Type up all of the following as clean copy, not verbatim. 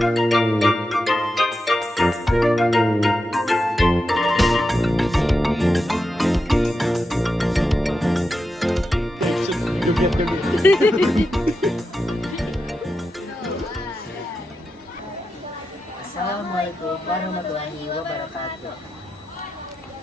Assalamualaikum warahmatullahi wabarakatuh.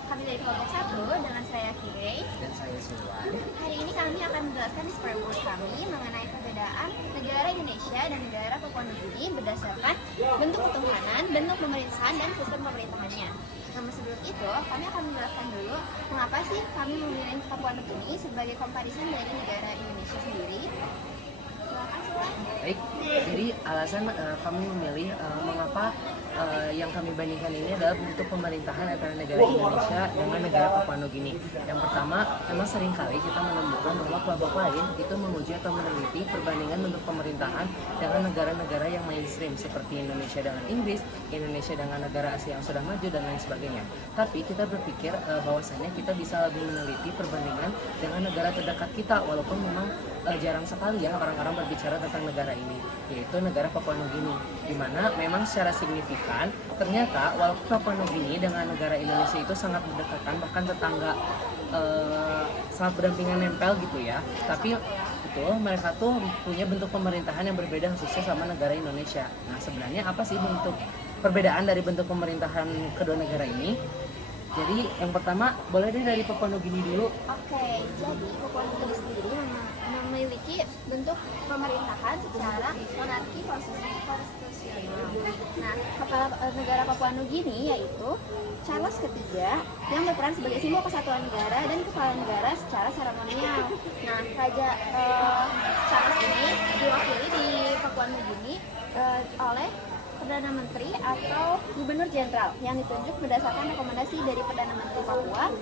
Kami dari kelompok 1 dengan saya Kirei. Dan saya Sulwan. Hari ini kami akan menjelaskan di Spureboard kami mengenai perbedaan negara Indonesia dan negara Papua Nugini berdasarkan bentuk ketuhanan, bentuk pemerintahan, dan sistem pemerintahannya. Namun sebelum itu, kami akan menjelaskan dulu mengapa sih kami memilih Papua Nugini sebagai comparison dari negara Indonesia sendiri. Silakan, Sulwan. Baik, jadi alasan kami memilih mengapa yang kami bandingkan ini adalah bentuk pemerintahan antara negara Indonesia dengan negara Papua Nugini. Yang pertama, memang seringkali kita menemukan bahwa kelompok lain itu menguji atau meneliti perbandingan bentuk pemerintahan dengan negara-negara yang mainstream seperti Indonesia dengan Inggris, Indonesia dengan negara Asia yang sudah maju, dan lain sebagainya. Tapi kita berpikir bahwasanya kita bisa lebih meneliti perbandingan dengan negara terdekat kita, walaupun memang jarang sekali ya orang-orang berbicara tentang negara ini, yaitu negara Papua Nugini, di mana memang secara signifikan ternyata walaupun Papua Nugini dengan negara Indonesia itu sangat berdekatan, bahkan tetangga, sangat berdampingan nempel gitu ya, tapi itu mereka tuh punya bentuk pemerintahan yang berbeda khususnya sama negara Indonesia. Nah, sebenarnya apa sih bentuk perbedaan dari bentuk pemerintahan kedua negara ini? Jadi yang pertama, boleh deh dari Papua Nugini dulu. Oke, jadi Papua Nugini sendiri memiliki bentuk pemerintahan secara monarki konstitusional. Nah, kepala negara Papua Nugini yaitu Charles III yang berperan sebagai simbol kesatuan negara dan kepala negara secara seremonial. Nah, Raja Charles ini diwakili di Papua Nugini oleh Perdana Menteri atau Gubernur Jenderal yang ditunjuk berdasarkan rekomendasi dari Perdana Menteri Papua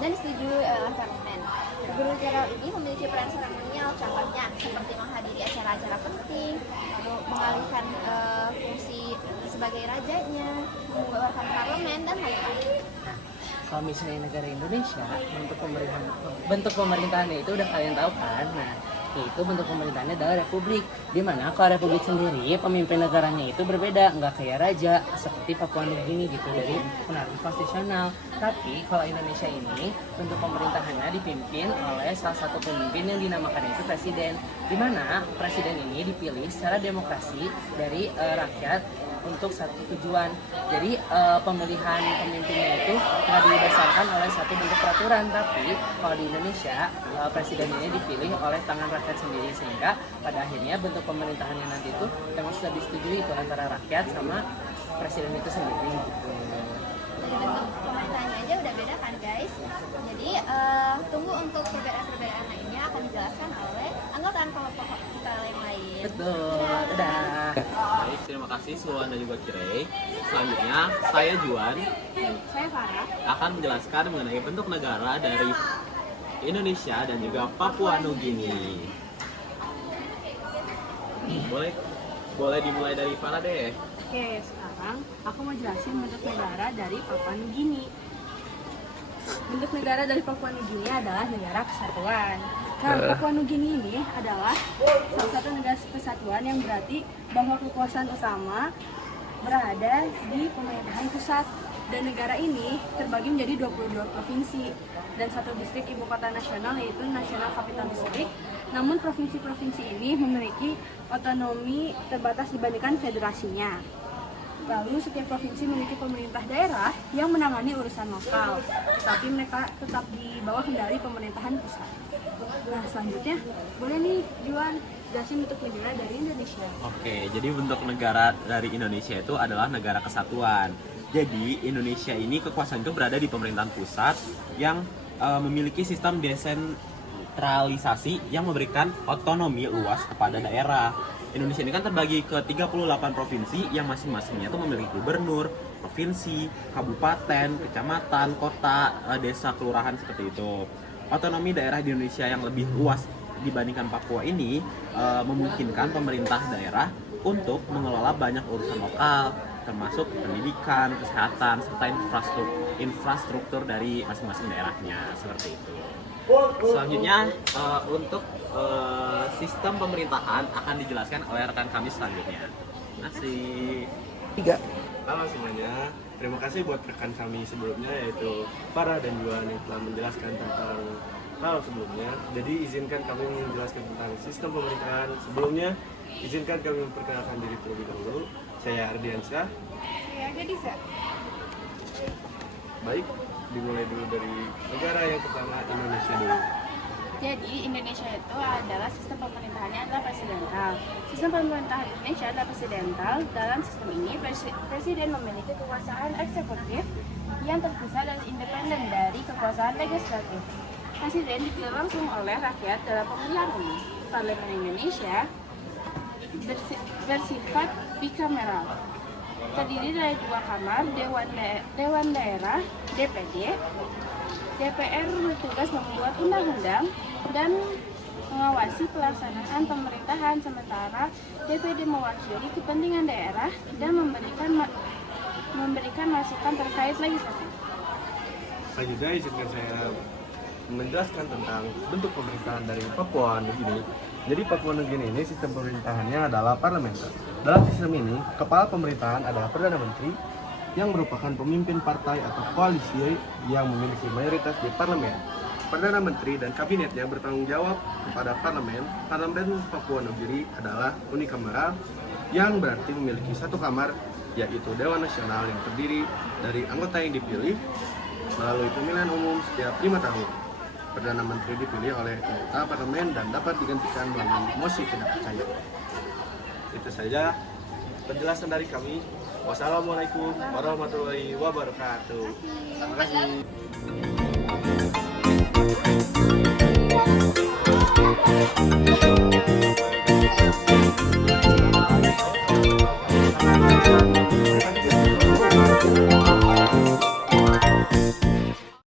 dan disetujui oleh parlemen. Gubernur Jenderal ini memiliki peran seremonial, contohnya seperti menghadiri acara-acara penting, lalu mengalihkan fungsi sebagai rajanya, mengeluarkan parlemen, dan lain-lain. Nah, kalau misalnya negara Indonesia, bentuk pemerintahannya itu udah kalian tahu kan? Nah, yaitu bentuk pemerintahannya adalah republik, di mana kalau republik sendiri pemimpin negaranya itu berbeda, nggak kayak raja seperti Papua Nugini gitu dari monarki konstitusional. Tapi kalau Indonesia ini bentuk pemerintahannya dipimpin oleh salah satu pemimpin yang dinamakan itu presiden, di mana presiden ini dipilih secara demokrasi dari rakyat untuk satu tujuan. Jadi pemilihan pemimpinnya itu nggak didasarkan oleh satu bentuk peraturan, tapi kalau di Indonesia presiden ini dipilih oleh tangan rakyat sendiri, sehingga pada akhirnya bentuk pemerintahannya nanti itu memang sudah disetujui itu antara rakyat sama presiden itu sendiri gitu. Dari bentuk pemerintahannya aja udah beda kan guys. Jadi tunggu untuk perbedaan-perbedaan lainnya akan dijelaskan oleh anggota kelompok kita yang lain. Betul, dadah. Baik, terima kasih Sulwan dan juga Kirei. Selanjutnya, saya Juan Saya Farah. akan menjelaskan mengenai bentuk negara dari Indonesia dan juga Papua Nugini. Boleh dimulai dari Farah deh. Oke, sekarang aku mau jelasin bentuk negara dari Papua Nugini. Bentuk negara dari Papua Nugini adalah negara kesatuan. Nah, Papua Nugini ini adalah salah satu negara kesatuan yang berarti bahwa kekuasaan utama berada di pemerintahan pusat. Dan negara ini terbagi menjadi 22 provinsi dan satu distrik ibu kota nasional yaitu National Capital District. Namun provinsi-provinsi ini memiliki otonomi terbatas dibandingkan federasinya. Lalu setiap provinsi memiliki pemerintah daerah yang menangani urusan lokal, tapi mereka tetap di bawah kendali pemerintahan pusat. Nah, selanjutnya boleh nih Juan jelasin bentuk negara dari Indonesia. Oke, jadi bentuk negara dari Indonesia itu adalah negara kesatuan. Jadi Indonesia ini kekuasaan itu berada di pemerintahan pusat yang memiliki sistem desentralisasi yang memberikan otonomi luas kepada daerah. Indonesia ini kan terbagi ke 38 provinsi yang masing-masingnya itu memiliki gubernur, provinsi, kabupaten, kecamatan, kota, desa, kelurahan seperti itu. Otonomi daerah di Indonesia yang lebih luas dibandingkan Papua ini memungkinkan pemerintah daerah untuk mengelola banyak urusan lokal, termasuk pendidikan, kesehatan, serta infrastruktur dari masing-masing daerahnya, seperti itu. Selanjutnya untuk sistem pemerintahan akan dijelaskan oleh rekan kami selanjutnya. Asik. 3. Halo semuanya, terima kasih buat rekan kami sebelumnya yaitu Farah dan Juan yang telah menjelaskan tentang hal sebelumnya. Jadi izinkan kami menjelaskan tentang sistem pemerintahan. Sebelumnya, izinkan kami memperkenalkan diri terlebih dahulu. Saya Ardiansyah. Saya Gadisa. Baik, dimulai dulu dari negara yang pertama, Indonesia dulu. Jadi Indonesia itu adalah sistem pemerintahannya adalah presidensial. Sistem pemerintahan Indonesia adalah presidensial. Dalam sistem ini presiden memiliki kekuasaan eksekutif yang terpisah dan independen dari kekuasaan legislatif. Presiden dipilih langsung oleh rakyat dalam pemilihan umum. Parlemen Indonesia bersifat bikameral, terdiri dari 2 kamar, Dewan Daerah (DPD). DPR bertugas membuat undang-undang dan mengawasi pelaksanaan pemerintahan, sementara DPD mewakili kepentingan daerah dan memberikan masukan terkait legislatif. Selanjutnya izinkan saya menjelaskan tentang bentuk pemerintahan dari Papua Nugini. Jadi Papua Nugini ini sistem pemerintahannya adalah parlementer. Dalam sistem ini, kepala pemerintahan adalah Perdana Menteri yang merupakan pemimpin partai atau koalisi yang memiliki mayoritas di parlemen. Perdana Menteri dan kabinetnya bertanggung jawab kepada parlemen. Parlemen Papua Nugini adalah unikameral yang berarti memiliki 1 kamar, yaitu Dewan Nasional yang terdiri dari anggota yang dipilih melalui pemilihan umum setiap 5 tahun. Perdana Menteri dipilih oleh anggota parlemen dan dapat digantikan melalui mosi tidak percaya. Itu saja penjelasan dari kami. Wassalamualaikum warahmatullahi wabarakatuh. Terima kasih.